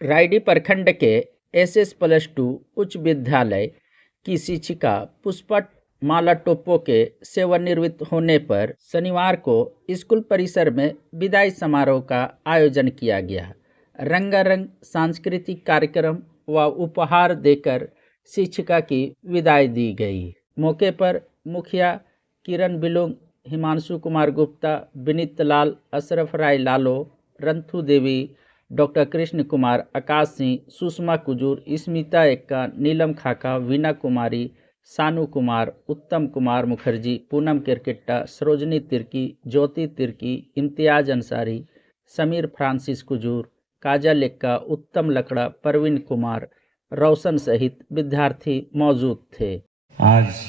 रायडी प्रखंड के SS+2 उच्च विद्यालय की शिक्षिका पुष्पा माला टोप्पो के सेवानिवृत्त होने पर शनिवार को स्कूल परिसर में विदाई समारोह का आयोजन किया गया। रंगारंग सांस्कृतिक कार्यक्रम व उपहार देकर शिक्षिका की विदाई दी गई। मौके पर मुखिया किरण बिलुंग, हिमांशु कुमार गुप्ता, विनीत लाल, अशरफ राय लालो, रंथू देवी, डॉक्टर कृष्ण कुमार, आकाश सिंह, सुषमा कुजूर, स्मिता एक्का, नीलम खाका, वीना कुमारी, सानू कुमार, उत्तम कुमार मुखर्जी, पूनम किरकिट्टा, सरोजनी तिर्की, ज्योति तिर्की, इम्तियाज अंसारी, समीर फ्रांसिस कुजूर, काजल एक्का, उत्तम लकड़ा, परवीन कुमार, रोशन सहित विद्यार्थी मौजूद थे। आज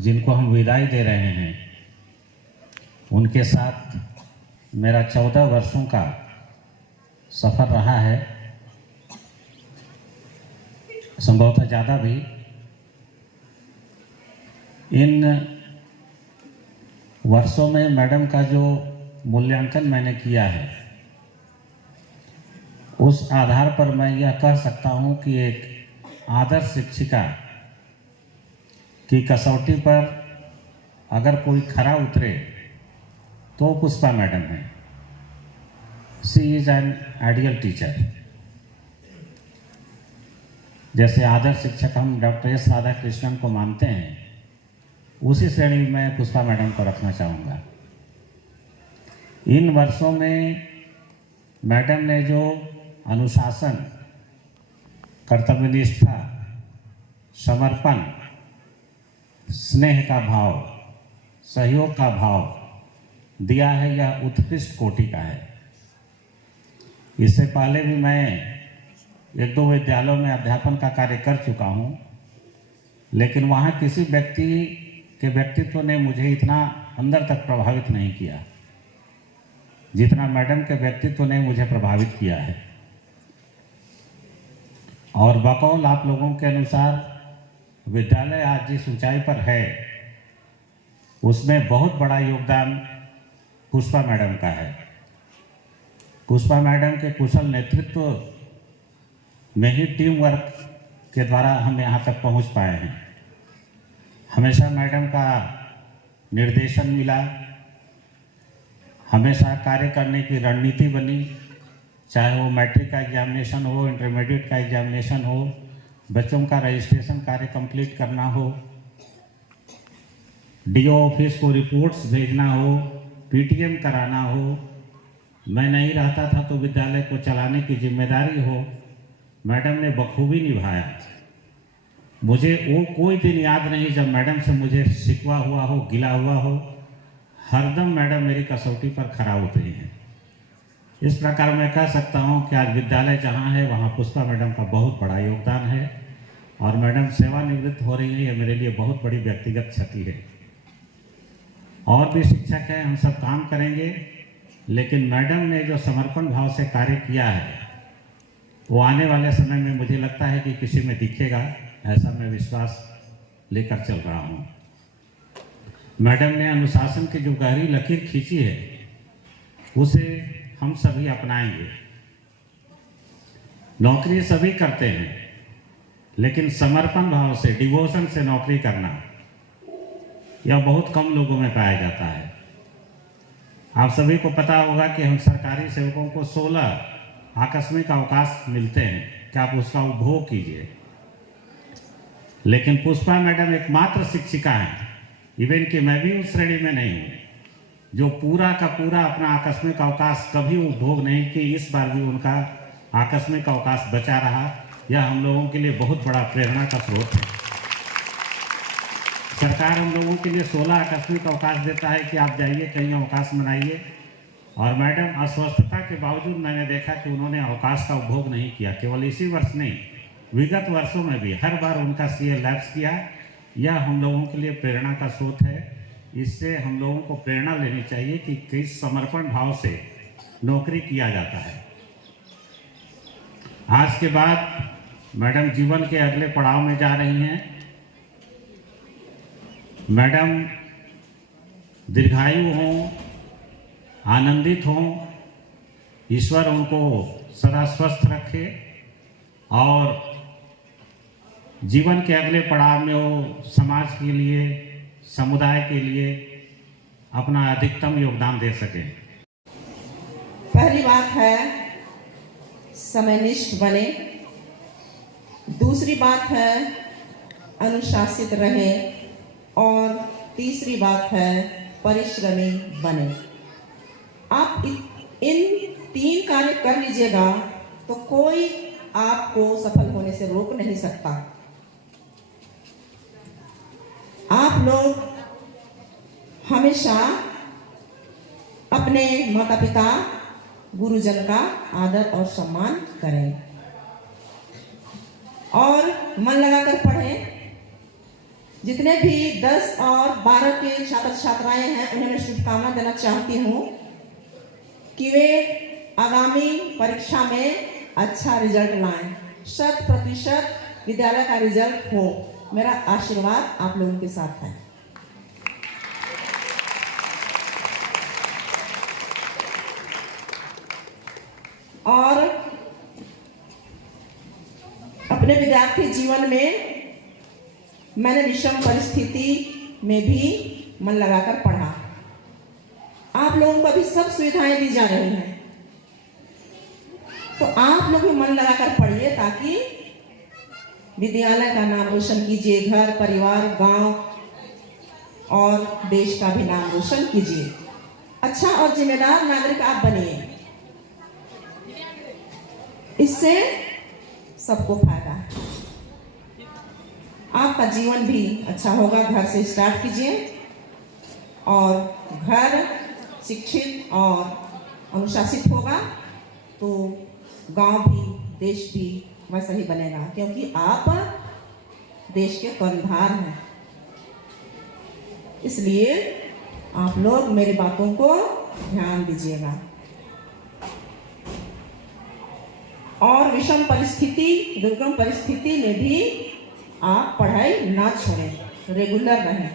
जिनको हम विदाई दे रहे हैं उनके साथ मेरा 14 वर्षों का सफ़र रहा है, संभवतः ज़्यादा भी। इन वर्षों में मैडम का जो मूल्यांकन मैंने किया है उस आधार पर मैं यह कह सकता हूं कि एक आदर्श शिक्षिका की कसौटी पर अगर कोई खरा उतरे तो पुष्पा मैडम है। She is an ideal teacher. जैसे आदर्श शिक्षक हम डॉक्टर एस राधाकृष्णन को मानते हैं, उसी श्रेणी में पुष्पा मैडम को रखना चाहूँगा। इन वर्षों में मैडम ने जो अनुशासन, कर्तव्यनिष्ठा, समर्पण, स्नेह का भाव, सहयोग का भाव दिया है, यह उत्कृष्ट कोटि का है। इससे पहले भी मैं 1-2 विद्यालयों में अध्यापन का कार्य कर चुका हूँ, लेकिन वहाँ किसी व्यक्ति के व्यक्तित्व ने मुझे इतना अंदर तक प्रभावित नहीं किया जितना मैडम के व्यक्तित्व ने मुझे प्रभावित किया है। और बकौल आप लोगों के अनुसार विद्यालय आज जिस ऊंचाई पर है उसमें बहुत बड़ा योगदान पुष्पा मैडम का है। पुष्पा मैडम के कुशल नेतृत्व में ही टीम वर्क के द्वारा हम यहाँ तक पहुँच पाए हैं। हमेशा मैडम का निर्देशन मिला, हमेशा कार्य करने की रणनीति बनी, चाहे वो मैट्रिक का एग्जामिनेशन हो, इंटरमीडिएट का एग्जामिनेशन हो, बच्चों का रजिस्ट्रेशन कार्य कंप्लीट करना हो, डीओ ऑफिस को रिपोर्ट्स भेजना हो, पीटीएम कराना हो, मैं नहीं रहता था तो विद्यालय को चलाने की जिम्मेदारी हो, मैडम ने बखूबी निभाया। मुझे वो कोई दिन याद नहीं जब मैडम से मुझे शिकवा हुआ हो, गिला हुआ हो। हरदम मैडम मेरी कसौटी पर खरा उतरी हैं। इस प्रकार मैं कह सकता हूं कि आज विद्यालय जहां है वहां पुष्पा मैडम का बहुत बड़ा योगदान है और मैडम सेवानिवृत्त हो रही है, ये मेरे लिए बहुत बड़ी व्यक्तिगत क्षति है। और भी शिक्षक हैं, हम सब काम करेंगे, लेकिन मैडम ने जो समर्पण भाव से कार्य किया है वो आने वाले समय में मुझे लगता है कि किसी में दिखेगा, ऐसा मैं विश्वास लेकर चल रहा हूँ। मैडम ने अनुशासन की जो गहरी लकीर खींची है उसे हम सभी अपनाएंगे। नौकरी सभी करते हैं, लेकिन समर्पण भाव से, डिवोशन से नौकरी करना यह बहुत कम लोगों में पाया जाता है। आप सभी को पता होगा कि हम सरकारी सेवकों को 16 आकस्मिक अवकाश मिलते हैं कि आप उसका उपभोग कीजिए, लेकिन पुष्पा मैडम एकमात्र शिक्षिका हैं, इवन कि मैं भी उस श्रेणी में नहीं हूँ, जो पूरा का पूरा अपना आकस्मिक अवकाश कभी उपभोग नहीं की। इस बार भी उनका आकस्मिक अवकाश बचा रहा। यह हम लोगों के लिए बहुत बड़ा प्रेरणा का स्रोत है। सरकार हम लोगों के लिए 16 आकस्मिक अवकाश देता है कि आप जाइए कहीं अवकाश मनाइए, और मैडम अस्वस्थता के बावजूद मैंने देखा कि उन्होंने अवकाश का उपभोग नहीं किया। केवल इसी वर्ष नहीं, विगत वर्षों में भी हर बार उनका सीए लैप्स किया। यह हम लोगों के लिए प्रेरणा का स्रोत है। इससे हम लोगों को प्रेरणा लेनी चाहिए कि किस समर्पण भाव से नौकरी किया जाता है। आज के बाद मैडम जीवन के अगले पड़ाव में जा रही हैं। मैडम दीर्घायु हों, आनंदित हों, ईश्वर उनको सदा स्वस्थ रखे और जीवन के अगले पड़ाव में वो समाज के लिए, समुदाय के लिए अपना अधिकतम योगदान दे सके। पहली बात है समयनिष्ठ बने, दूसरी बात है अनुशासित रहे और तीसरी बात है परिश्रमी बने। आप इन 3 कार्य कर लीजिएगा तो कोई आपको सफल होने से रोक नहीं सकता। आप लोग हमेशा अपने माता पिता, गुरुजन का आदर और सम्मान करें और मन लगाकर पढ़ें। जितने भी 10 और 12 के छात्र छात्राएं हैं उन्हें मैं शुभकामना देना चाहती हूँ कि वे आगामी परीक्षा में अच्छा रिजल्ट लाएं, 100% विद्यालय का रिजल्ट हो। मेरा आशीर्वाद आप लोगों के साथ है। और अपने विद्यार्थी जीवन में मैंने विषम परिस्थिति में भी मन लगाकर पढ़ा। आप लोगों को भी सब सुविधाएं दी जा रही हैं, तो आप लोग भी मन लगाकर पढ़िए ताकि विद्यालय का नाम रोशन कीजिए, घर, परिवार, गांव और देश का भी नाम रोशन कीजिए। अच्छा और जिम्मेदार नागरिक आप बनिए, इससे सबको फायदा है। आपका जीवन भी अच्छा होगा। घर से स्टार्ट कीजिए और घर शिक्षित और अनुशासित होगा तो गांव भी, देश भी वैसा ही बनेगा, क्योंकि आप देश के कर्णधार हैं। इसलिए आप लोग मेरी बातों को ध्यान दीजिएगा और विषम परिस्थिति, दुर्गम परिस्थिति में भी आप पढ़ाई ना छोड़ें, रेगुलर रहें।